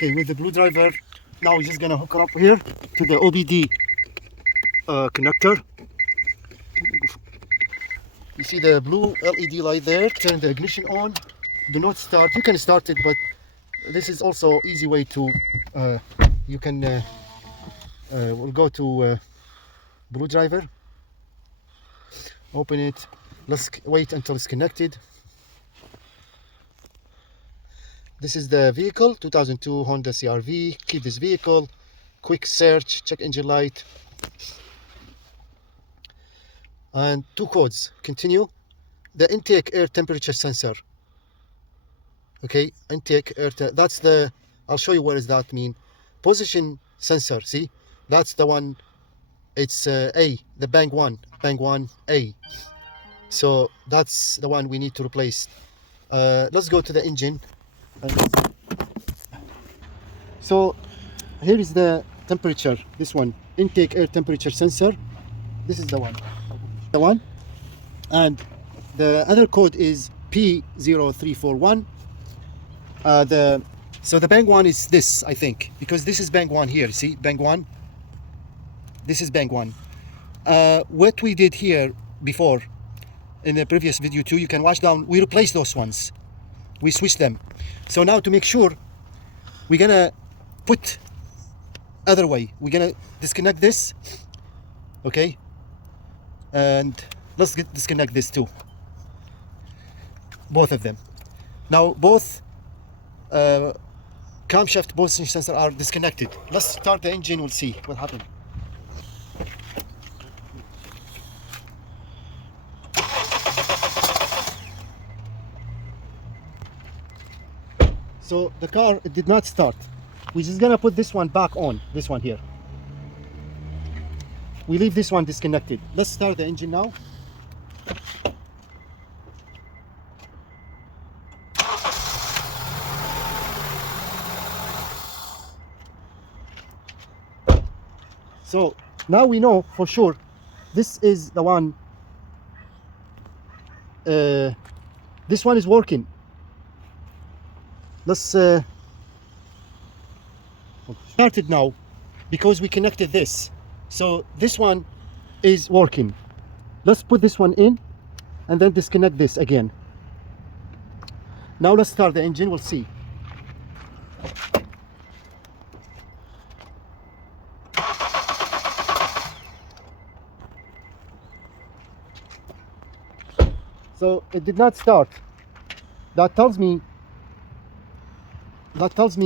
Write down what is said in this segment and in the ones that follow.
Okay, with the blue driver, now we're just gonna hook her up here to the OBD connector. You see the blue LED light there. Turn the ignition on. Do not start. You can start it, but this is also easy way to you can we'll go to blue driver. Open it. Let's wait until it's connected. This is the vehicle, 2002 Honda CRV. Keep this vehicle. Quick search, check engine light. And 2 codes. Continue. The intake air temperature sensor. Okay, intake air, that's the, I'll show you what does that mean. Position sensor, see? That's the one, it's A, the bang one A. So that's the one we need to replace. Let's go to the engine. So here is the temperature, this one, intake air temperature sensor. This is the one. And the other code is P0341. So the bang one is this, I think, because this is bang one here. See, bang one. This is bang one. What we did here before in the previous video too, you can watch down. We replaced those ones. We switched them. So now to make sure, we're gonna put other way. We're gonna disconnect this, okay, and let's disconnect this too. Both of them. Now both camshaft position sensor are disconnected. Let's start the engine. We'll see what happened. So the car, it did not start. We're just gonna put this one back on, this one here. We leave this one disconnected. Let's start the engine now. So now we know for sure this is the one. This one is working. Let's start it now because we connected this. So this one is working. Let's put this one in and then disconnect this again. Now let's start the engine. We'll see. So it did not start. That tells me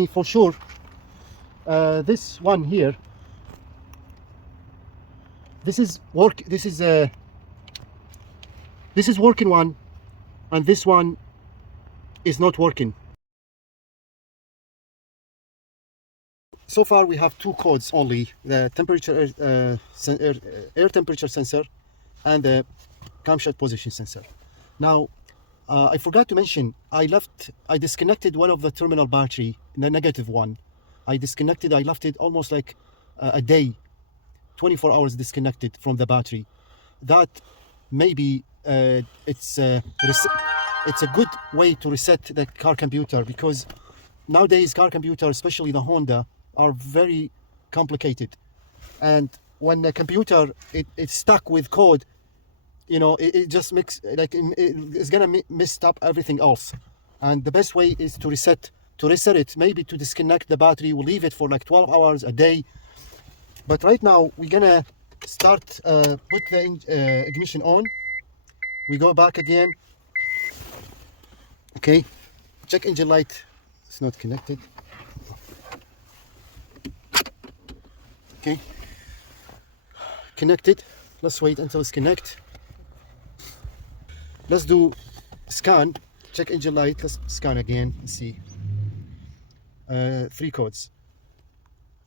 for sure this one here, this is working one, and this one is not working. So far we have 2 codes only, the temperature air temperature sensor and the camshaft position sensor. Now I forgot to mention, I disconnected one of the terminal battery, the negative one. I left it almost like a day, 24 hours disconnected from the battery. That maybe it's a good way to reset the car computer, because nowadays car computers, especially the Honda, are very complicated. And when the computer it's stuck with code, you know, it just makes like it's gonna mess up everything else. And the best way is to reset it, maybe to disconnect the battery. We'll leave it for like 12 hours a day. But right now we're gonna start, put the ignition on. We go back again. Okay, check engine light. It's not connected. Okay, connected. Let's wait until it's connected. Let's do scan, check engine light. Let's scan again and see. 3 codes.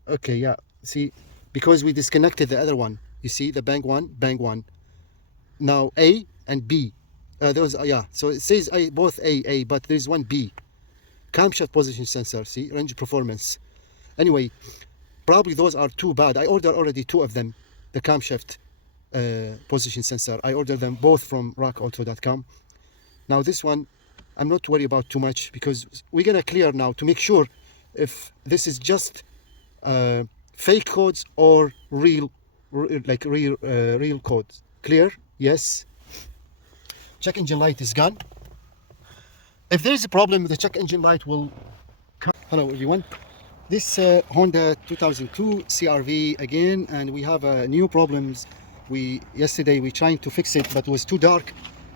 Okay, yeah, see, because we disconnected the other one. You see the bang one. Now A and B. Those yeah, so it says both A, but there's one B. Camshaft position sensor, see, range performance. Anyway, probably those are too bad. I ordered already 2 of them, the camshaft position sensor. I ordered them both from rockauto.com. Now this one I'm not worried about too much, because we're gonna clear now to make sure if this is just fake codes or real codes. Clear? Yes. Check engine light is gone. If there is a problem, the check engine light will come. Hello everyone. This Honda 2002 CRV again, and we have new problems. Yesterday we trying to fix it, but it was too dark.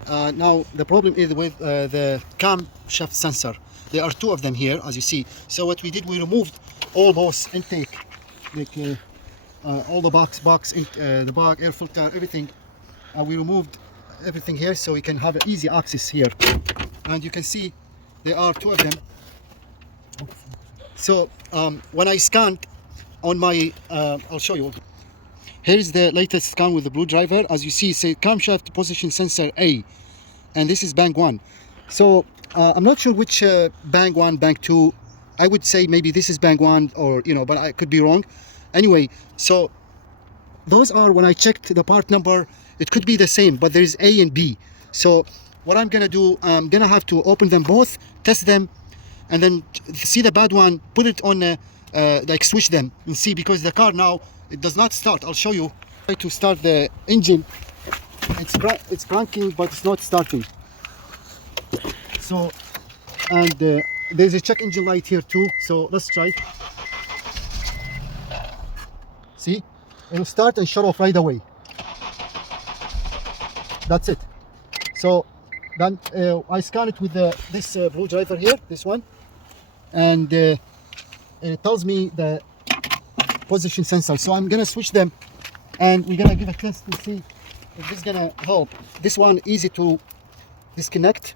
Now the problem is with the camshaft sensor. There are two of them here, as you see. So what we did, we removed all those intake, like all the the bag, air filter, everything. We removed everything here so we can have an easy access here. And you can see there are two of them. So when I scanned on my, I'll show you. Here is the latest scan with the blue driver. As you see, say camshaft position sensor A, and this is bank 1. So I'm not sure which bank 1, bank 2. I would say maybe this is bank 1, or but I could be wrong. Anyway, so those are, when I checked the part number, it could be the same, but there is A and B. So what I'm gonna do, I'm gonna have to open them both, test them, and then see the bad one, put it on like switch them and see, because the car now, it does not start. I'll show you. Try to start the engine. It's cranking, but it's not starting. So, and there's a check engine light here too. So let's try. See, it'll start and shut off right away. That's it. So then I scan it with this blue driver here, this one, and it tells me the position sensor. So I'm gonna switch them, and we're gonna give a test to see if this is gonna help. This one easy to disconnect.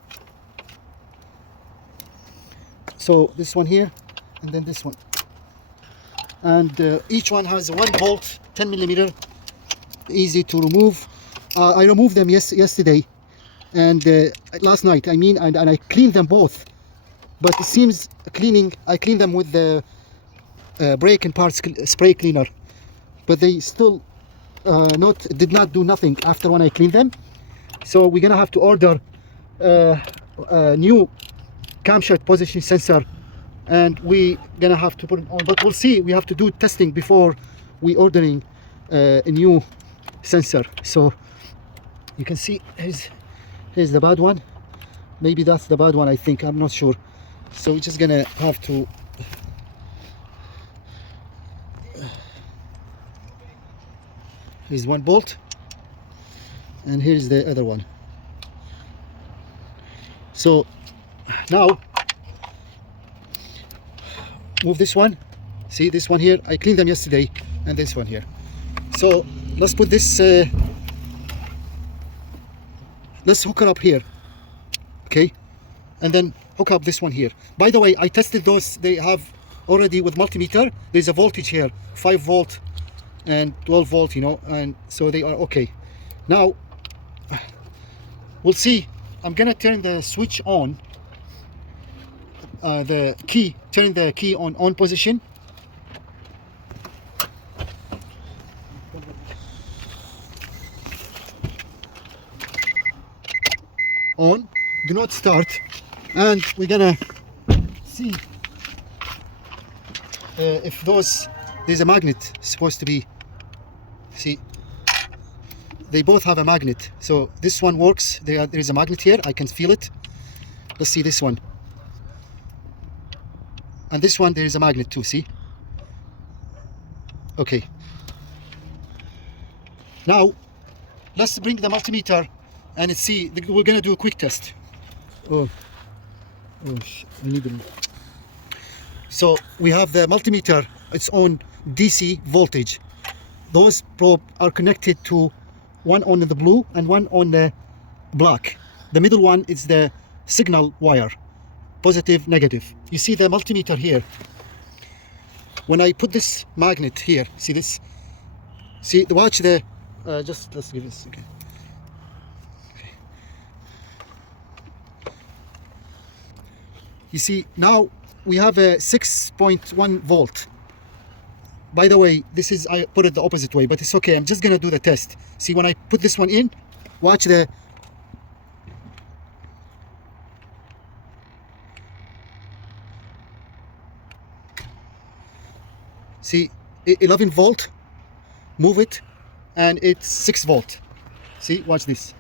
So this one here, and then this one, and each one has one bolt, 10 millimeter, easy to remove. I removed them yesterday, and last night I mean, and I cleaned them both, but it seems I cleaned them with the brake and parts spray cleaner, but they still did not do nothing after when I cleaned them. So we're gonna have to order a new camshaft position sensor, and we gonna have to put it on, but we'll see. We have to do testing before we ordering a new sensor. So you can see here's the bad one. Maybe that's the bad one, I think. I'm not sure. So we're just gonna have to here's one bolt, and here's the other one. So now move this one. See this one here, I cleaned them yesterday, and this one here. So let's put this let's hook it up here, okay, and then hook up this one here. By the way, I tested those. They have already with multimeter. There's a voltage here, 5 volt and 12 volt, and so they are okay. Now we'll see. I'm gonna turn the switch on, turn the key on position. On, do not start, and we're gonna see if there's a magnet supposed to be. See, they both have a magnet, so this one works. There is a magnet here, I can feel it. Let's see this one, and this one there is a magnet too. See, okay. Now let's bring the multimeter and see. We're gonna do a quick test. I need them. So we have the multimeter. It's on DC voltage. Those probes are connected to one on the blue and one on the black. The middle one is the signal wire, positive, negative. You see the multimeter here. When I put this magnet here, see this? See, watch the. Just let's give this. Okay. You see, now we have a 6.1 volt. By the way, I put it the opposite way, but it's okay. I'm just gonna do the test. See, when I put this one in, watch the. See, 11 volt, move it, and it's 6 volt. See, watch this.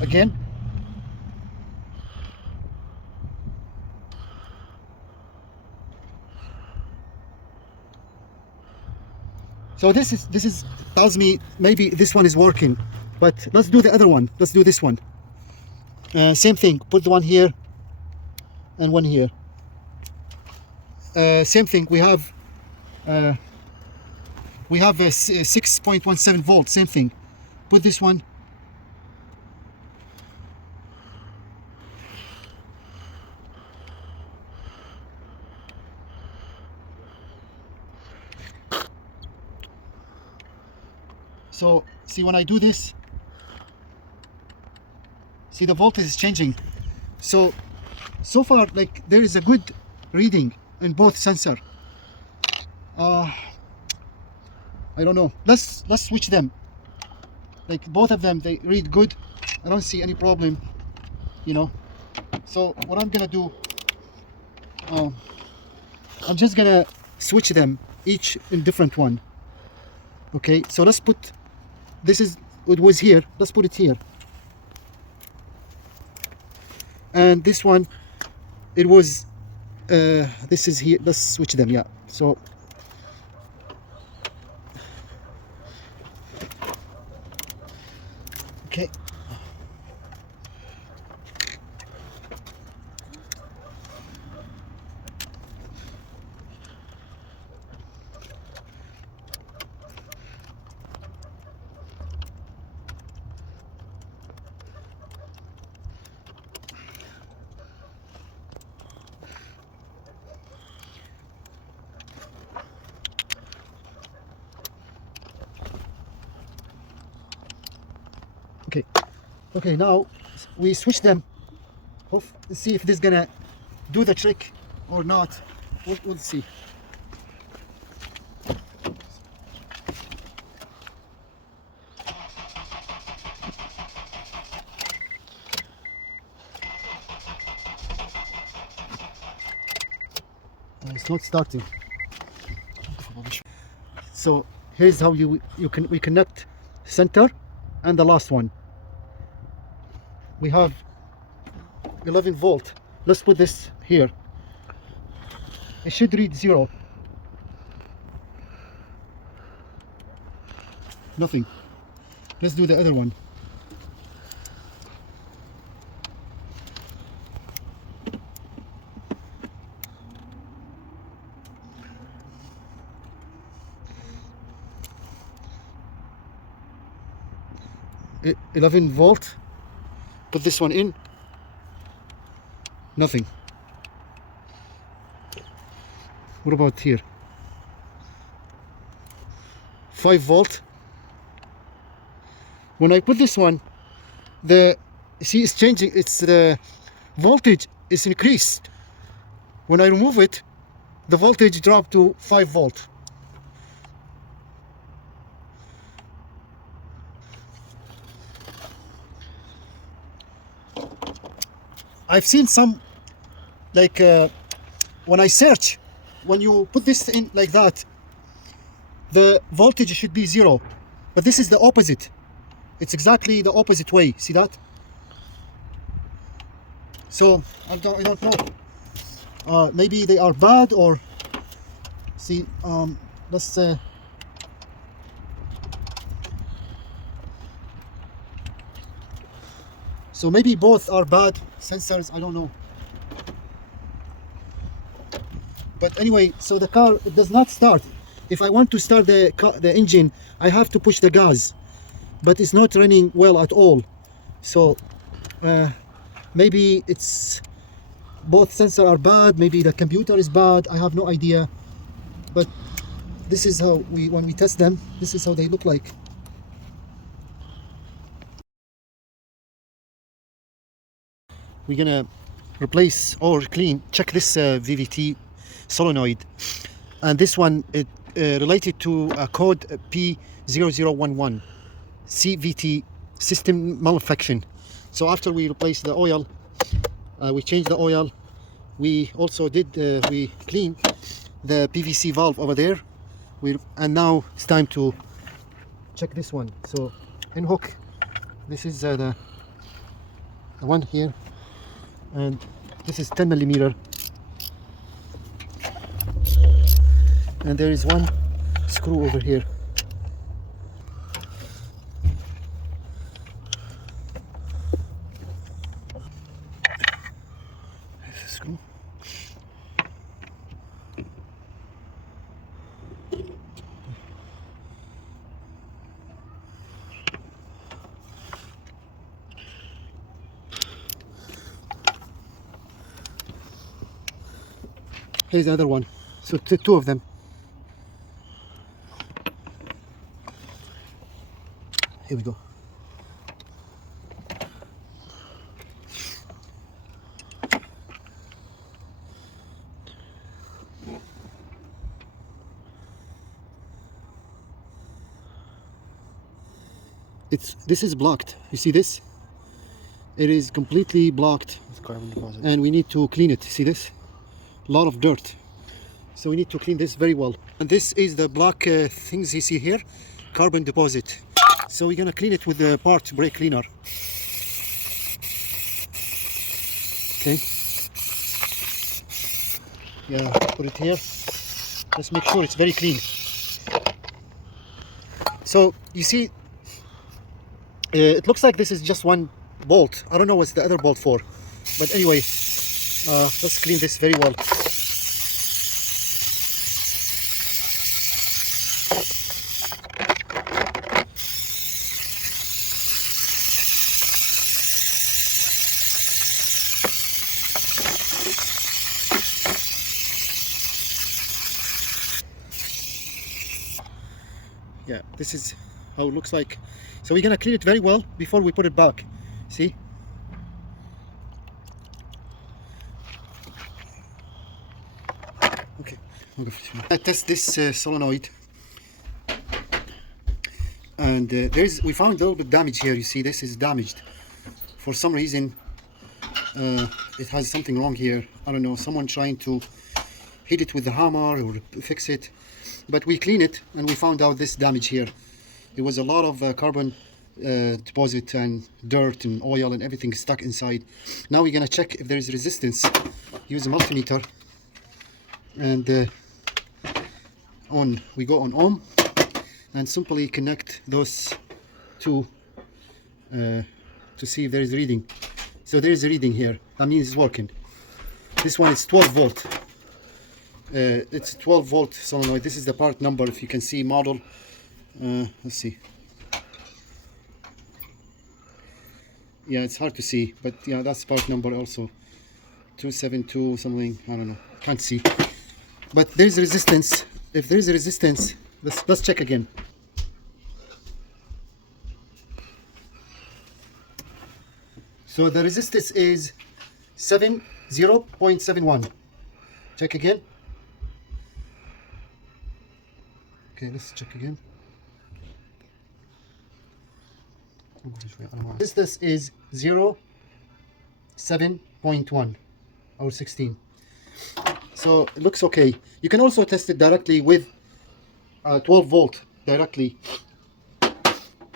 Again. So this is tells me maybe this one is working, but let's do the other one. Let's do this one. Same thing. Put the one here and one here. Same thing. We have a 6.17 volt. Same thing. Put this one. So see, when I do this, see the voltage is changing. So far, like, there is a good reading in both sensor. I don't know. Let's switch them. Like, both of them, they read good. I don't see any problem, you know. So what I'm gonna do, I'm just gonna switch them each in different one. Okay, so let's put, it was here, let's put it here. And this one, it was, this is here. Let's switch them, yeah. So okay. Okay, now we switch them. Let's see if this is gonna do the trick or not. We'll see. It's not starting. So here's how we connect center and the last one. We have 11 volt. Let's put this here. It should read 0. Nothing. Let's do the other one. It 11 volt. Put this one in. Nothing. What about here? 5 volt. When I put this one, see, it's changing. It's the voltage is increased. When I remove it, the voltage dropped to 5 volt. I've seen some, like, when I search, when you put this in like that, the voltage should be 0, but this is the opposite. It's exactly the opposite way. See that? So I don't know. Maybe they are bad, or see. Let's. So maybe both are bad sensors, I don't know. But anyway, so the car, it does not start. If I want to start the engine, I have to push the gas, but it's not running well at all. So maybe it's both sensors are bad, maybe the computer is bad, I have no idea. But this is how when we test them, this is how they look like. We're gonna replace or check this VVT solenoid, and this one related to a code P0011 CVT system malfunction. So after we replaced the oil, we changed the oil. We also did we cleaned the PVC valve over there. And now it's time to check this one. So in hook, this is the one here, and this is 10 millimeter, and there is one screw over here. Screw. Here's the other one. So two of them. Here we go. This is blocked. You see this? It is completely blocked. It's carbon deposit. And we need to clean it. See this? A lot of dirt. So we need to clean this very well. And this is the black things you see here, carbon deposit. So we're gonna clean it with the part brake cleaner. Okay. Yeah, put it here. Let's make sure it's very clean. So you see, it looks like this is just one bolt. I don't know what's the other bolt for, but anyway, let's clean this very well. Yeah, this is how it looks like. So we're gonna clean it very well before we put it back. See? Okay. I test this solenoid, and we found a little bit damage here. You see, this is damaged. For some reason, it has something wrong here. I don't know. Someone trying to hit it with the hammer or fix it. But we clean it and we found out this damage here. It was a lot of carbon deposit and dirt and oil and everything stuck inside. Now we're gonna check if there is resistance. Use a multimeter, and we go on ohm and simply connect those two to see if there is reading. So there is a reading here. That means it's working. This one is 12 volt. It's a 12 volt solenoid. This is the part number, if you can see, model. Let's see. Yeah, it's hard to see, but yeah, that's part number also. 272 something, I don't know, can't see. But there's resistance. If there's a resistance, let's check again. So the resistance is 0.71. Check again. Okay, let's check again. Resistance is 7.1 or 16. So it looks okay. You can also test it directly with 12 volt directly,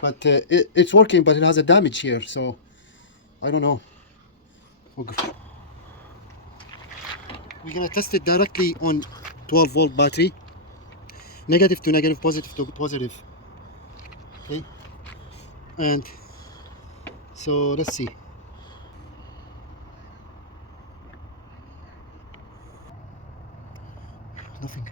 but it's working, but it has a damage here, so I don't know. Okay. We're gonna test it directly on 12 volt battery. Negative to negative, positive to positive. Okay, and so let's see. Nothing.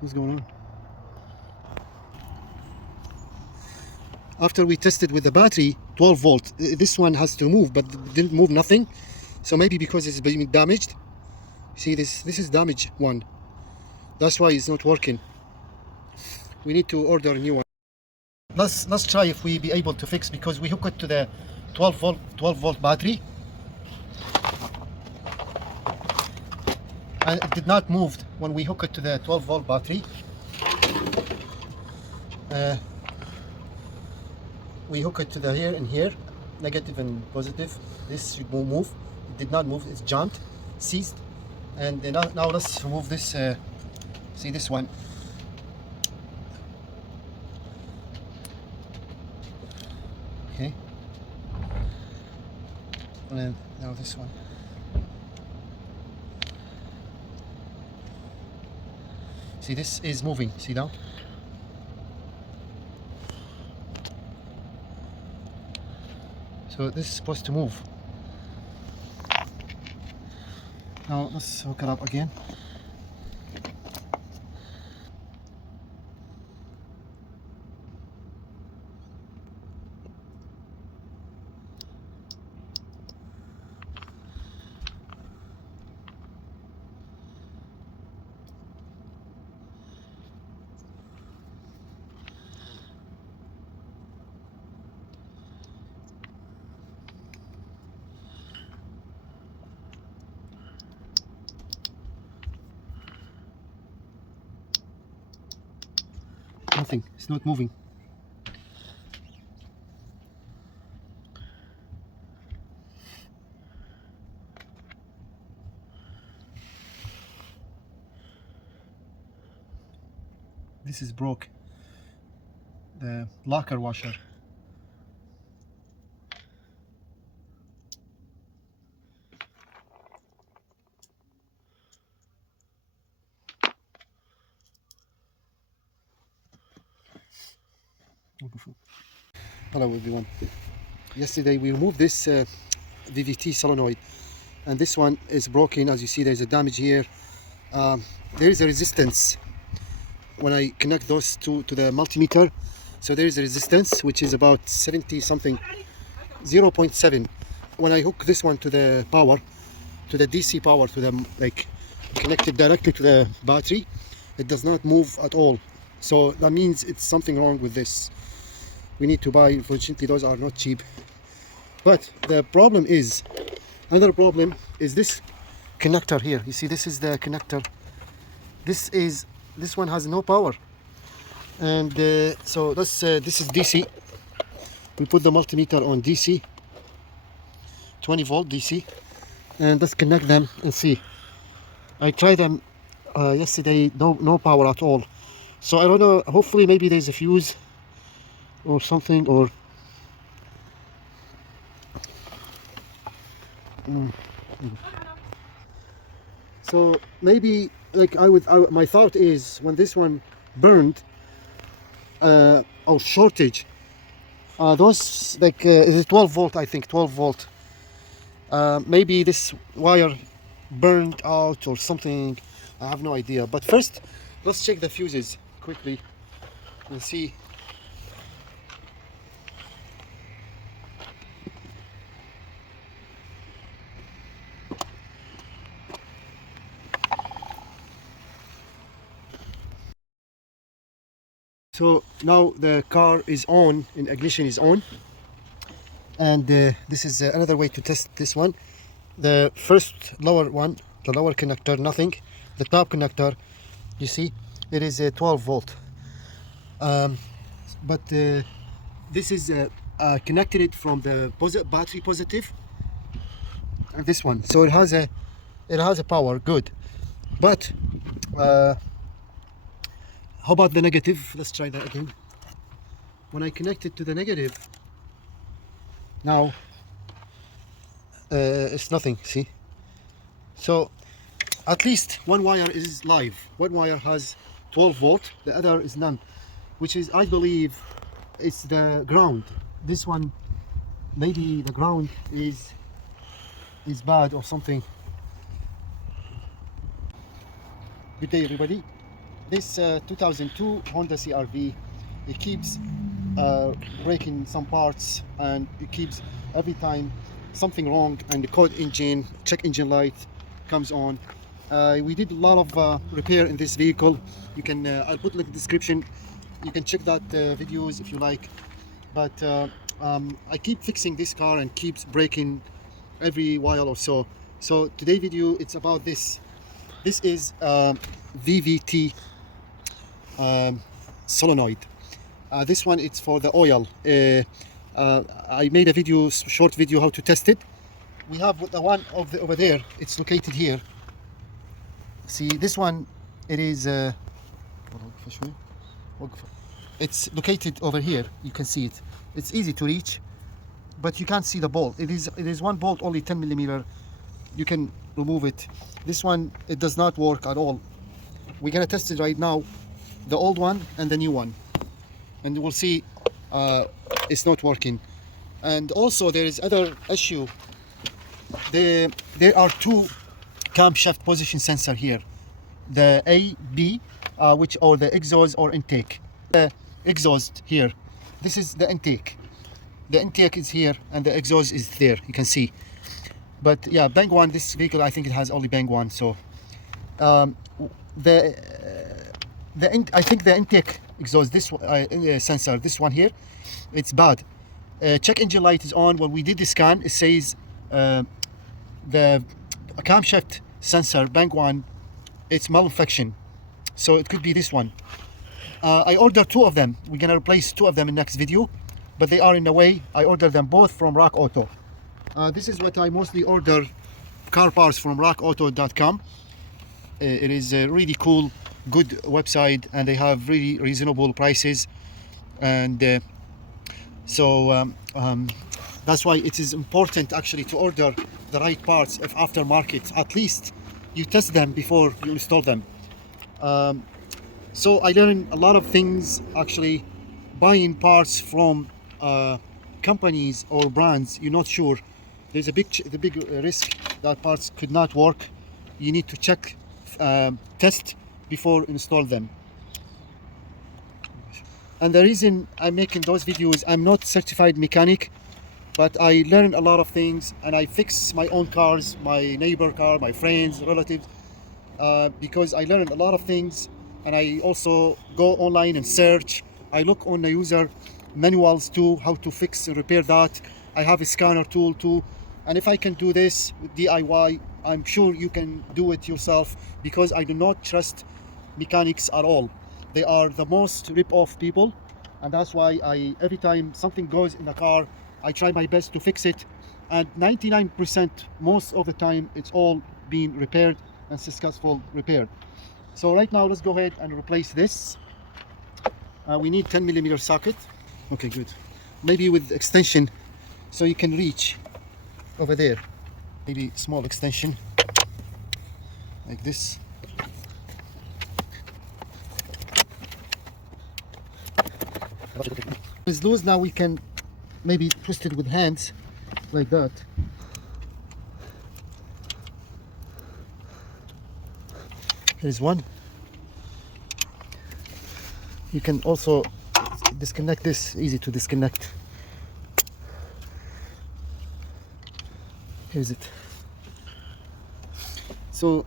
What's going on? After we tested with the battery, 12 volt, this one has to move, but didn't move nothing. So maybe because it's been damaged. See, this is damaged one. That's why it's not working. We need to order a new one. Let's try if we be able to fix, because we hook it to the 12 volt battery. and it did not move when we hook it to the 12-volt battery. We hook it to the here and here, negative and positive. This should move. It did not move. It's jumped, ceased. And now let's remove this. See this one. Okay. And then now this one. See, this is moving. See now? So this is supposed to move. Now let's hook it up again. Nothing, it's not moving. This is broke. The locker washer. Hello everyone. Yesterday we removed this VVT solenoid, and this one is broken. As you see, there's a damage here. There is a resistance when I connect those two to the multimeter. So there is a resistance which is about 70 something, 0.7. When I hook this one to the power, to the DC power, to the like connected directly to the battery, it does not move at all. So that means it's something wrong with this. We need to buy. Unfortunately, those are not cheap. But the problem is, another problem is this connector here. You see, this is the connector. This one has no power, and so this is DC. We put the multimeter on DC, 20 volt DC, and let's connect them and see. I tried them yesterday. No power at all. So I don't know. Hopefully, maybe there's a fuse or something, or so maybe like my thought is when this one burned or shortage, those like is it 12 volt? I think 12 volt. Maybe this wire burned out or something. I have no idea. But first, let's check the fuses quickly and see. So now the car is on, and ignition is on, and this is another way to test this one. The first lower one, the lower connector, nothing. The top connector, you see, it is a 12 volt. But this is connected it from the battery positive. This one, so it has a power, good. But how about the negative? Let's try that again. When I connect it to the negative, now it's nothing, see? So at least one wire is live. One wire has 12 volt, the other is none, which is, I believe, it's the ground. This one, maybe the ground is bad or something. Good day everybody. This 2002 Honda CRV, it keeps breaking some parts, and it keeps every time something wrong, and the code engine, check engine light comes on. We did a lot of repair in this vehicle. You can I'll put link in the description. You can check that videos if you like. But I keep fixing this car and keeps breaking every while or so. So today's video, it's about this This is VVT Solenoid. This one it's for the oil. I made a video, short video, how to test it. We have the one over there. It's located here. See this one. It is. It's located over here. You can see it. It's easy to reach, but you can't see the bolt. It is one bolt, only 10 millimeter. You can remove it. This one, it does not work at all. We're gonna test it right now, the old one and the new one, and we'll see it's not working. And also there is other issue. There are two camshaft position sensor here, the A, B, which are the exhaust or intake. The exhaust here, this is the intake. The intake is here and the exhaust is there, you can see. But yeah, Bang 1, this vehicle, I think it has only Bang 1. So I think the intake exhaust, this sensor, this one here, it's bad. Check engine light is on. When we did the scan, it says the camshaft sensor Bang 1, it's malfunction. So it could be this one. I ordered two of them. We're gonna replace two of them in next video, but they are in the way. I ordered them both from Rock Auto. This is what I mostly order, car parts from rockauto.com. It is a really cool, good website, and they have really reasonable prices. And so that's why it is important actually to order the right parts of aftermarket. At least you test them before you install them. So I learned a lot of things actually buying parts from companies or brands you're not sure. There's a big risk that parts could not work. You need to check, test before install them. And the reason I'm making those videos, I'm not certified mechanic, but I learn a lot of things, and I fix my own cars, my neighbor car, my friends, relatives, because I learned a lot of things. And I also go online and search. I look on the user manuals too, how to fix and repair that. I have a scanner tool too. And if I can do this with DIY, I'm sure you can do it yourself, because I do not trust mechanics at all. They are the most rip-off people, and that's why every time something goes in the car, I try my best to fix it. And 99%, most of the time, it's all being repaired and successful repair. So right now, let's go ahead and replace this. We need 10 millimeter socket. Okay, good. Maybe with extension, so you can reach over there. Maybe small extension, like this. It's loose now. We can maybe twist it with hands, like that. Here's one. You can also disconnect this, easy to disconnect. Here's it. So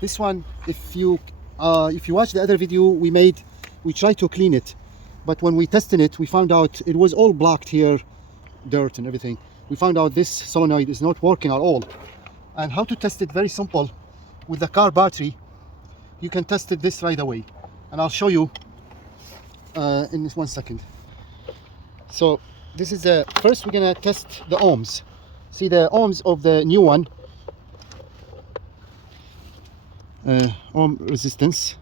this one, if you watch the other video we made, we tried to clean it, but when we tested it, we found out it was all blocked here, dirt and everything. We found out this solenoid is not working at all. And how to test it? Very simple. With the car battery, you can test it this right away, and I'll show you in this 1 second. So this is the first. We're gonna test the ohms. See the ohms of the new one, ohm resistance.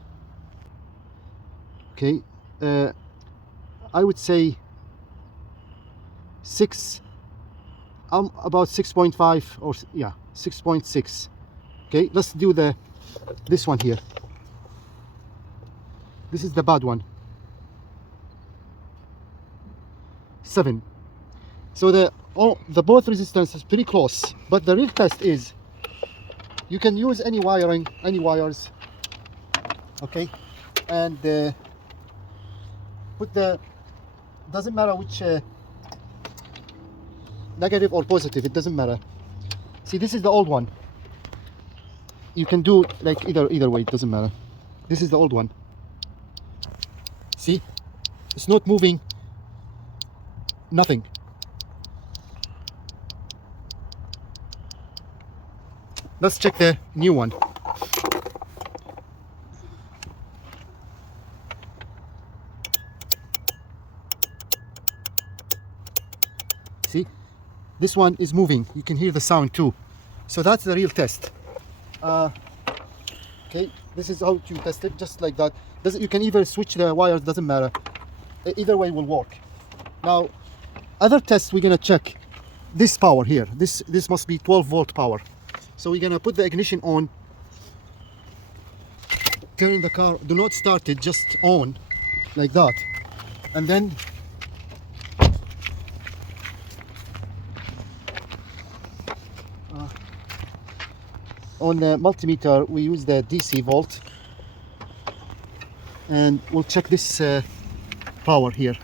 Okay, I would say about 6.5, or yeah, 6.6. Okay, let's do this one here. This is the bad one. 7. So the both resistance is pretty close, but the real test is you can use any wiring, any wires, okay, and put doesn't matter which negative or positive, it doesn't matter. See, this is the old one. You can do like either way, it doesn't matter. This is the old one. See, it's not moving, nothing. Let's check the new one. This one is moving. You can hear the sound too. So that's the real test. Okay, this is how you test it, just like that. You can either switch the wires, doesn't matter. Either way will work. Now, other tests we're gonna check this power here. This must be 12 volt power. So we're gonna put the ignition on, turn the car, do not start it, just on, like that. And then on the multimeter we use the DC volt, and we'll check this power here.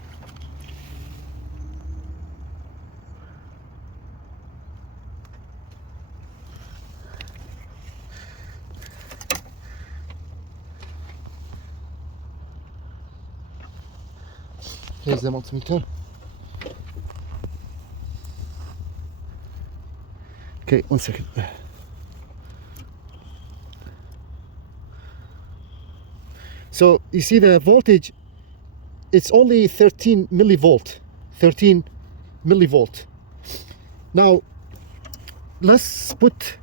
Here's the multimeter. Okay, 1 second. So you see the voltage, it's only 13 millivolt. 13 millivolt. Now let's put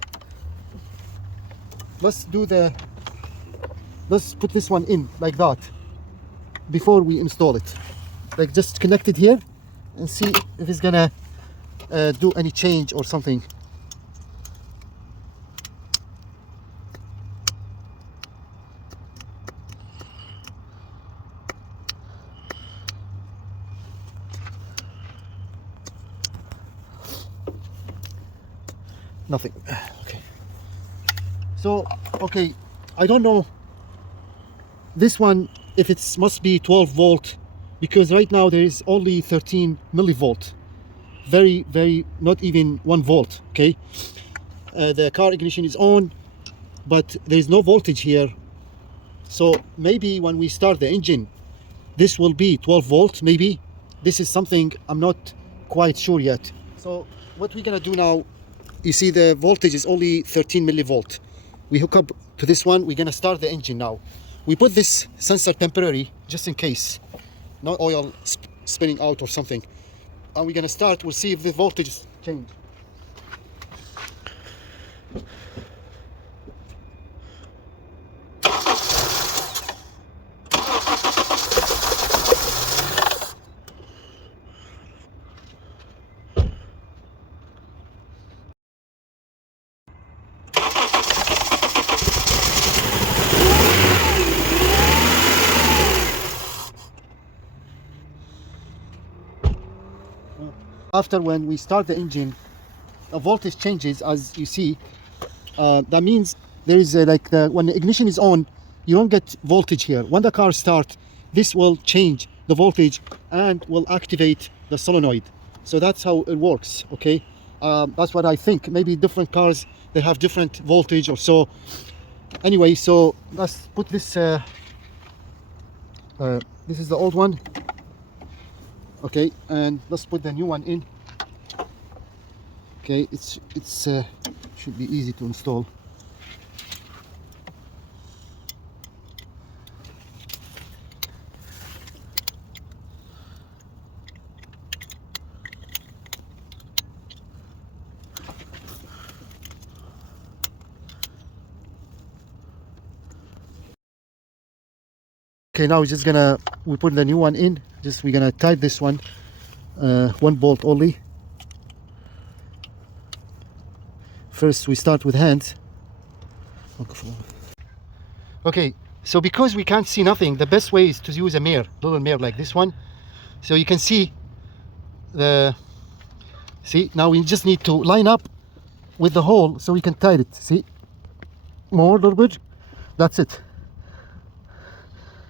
this one in like that before we install it. Like just connect it here and see if it's gonna do any change or something. Nothing. Okay. So, okay, I don't know this one if it must be 12 volt, because right now there is only 13 millivolt. Very, not even 1 volt. Okay. The car ignition is on, but there is no voltage here. So maybe when we start the engine, this will be 12 volt. Maybe this is something I'm not quite sure yet. So what we're gonna do now, you see the voltage is only 13 millivolt. We hook up to this one. We're gonna start the engine now. We put this sensor temporary just in case, no oil spinning out or something. And we're gonna start. We'll see if the voltage change. After when we start the engine, the voltage changes, as you see. That means there is when the ignition is on, you don't get voltage here. When the car starts, this will change the voltage and will activate the solenoid. So that's how it works. Okay, that's what I think. Maybe different cars, they have different voltage or so. Anyway, so let's put this. This is the old one. Okay, and let's put the new one in. Okay, it's should be easy to install. Okay, now we put the new one in. We're gonna tighten this one, 1 bolt only. First we start with hands. Okay, so because we can't see nothing, the best way is to use a mirror, little mirror like this one. So you can see now we just need to line up with the hole so we can tighten it. See, more a little bit, that's it.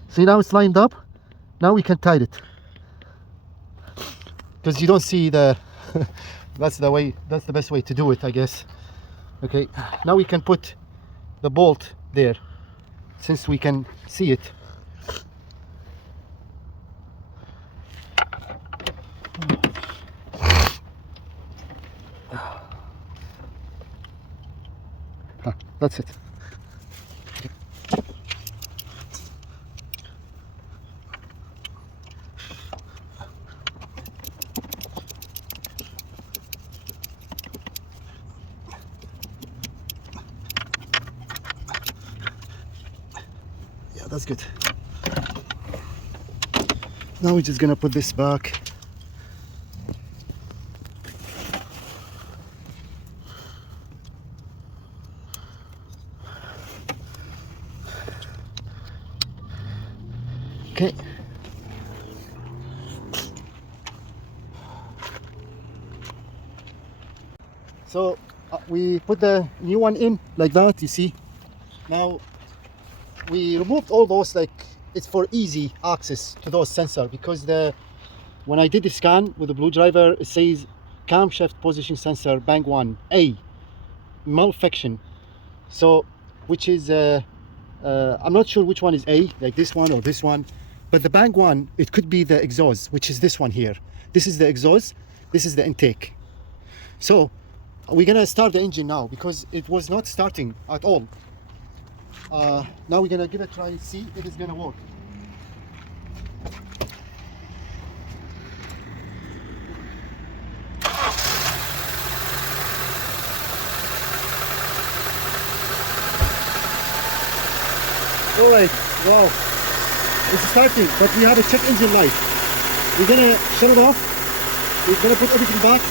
See, now it's lined up. Now we can tighten it, because you don't see the that's the best way to do it, I guess. Okay, now we can put the bolt there since we can see it. That's it. That's good. Now we're just gonna put this back. Okay. So we put the new one in like that, you see. Now we removed all those, like it's for easy access to those sensors, because when I did the scan with the blue driver, it says camshaft position sensor bank 1A malfunction. So which is I'm not sure which one is A, like this one or this one, but the bank 1, it could be the exhaust, which is this one here. This is the exhaust, this is the intake. So we're gonna start the engine now because it was not starting at all. Now we're gonna give it a try, see if it's gonna work. All right, wow, it's starting, but we have a check engine light. We're gonna shut it off. We're gonna put everything back,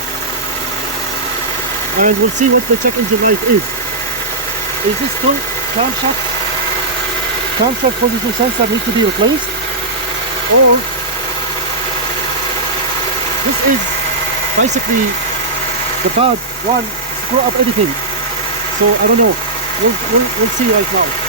and we'll see what the check engine light is. Is this still camshaft? Camshaft position sensor needs to be replaced, or this is basically the bad one, screw up everything. So I don't know. We'll see right now.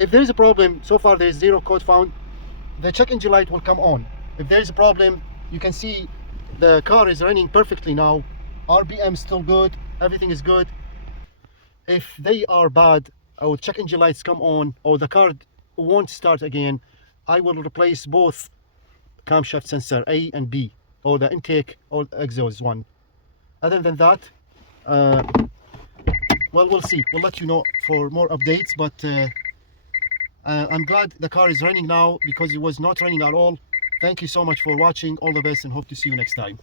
If there is a problem, so far there is zero code found, the check engine light will come on. If there is a problem, you can see the car is running perfectly now. RPM is still good, everything is good. If they are bad, or check engine lights come on, or the car won't start again, I will replace both camshaft sensor A and B, or the intake or the exhaust one. Other than that, well, we'll see. We'll let you know for more updates, but I'm glad the car is running now because it was not running at all. Thank you so much for watching. All the best and hope to see you next time.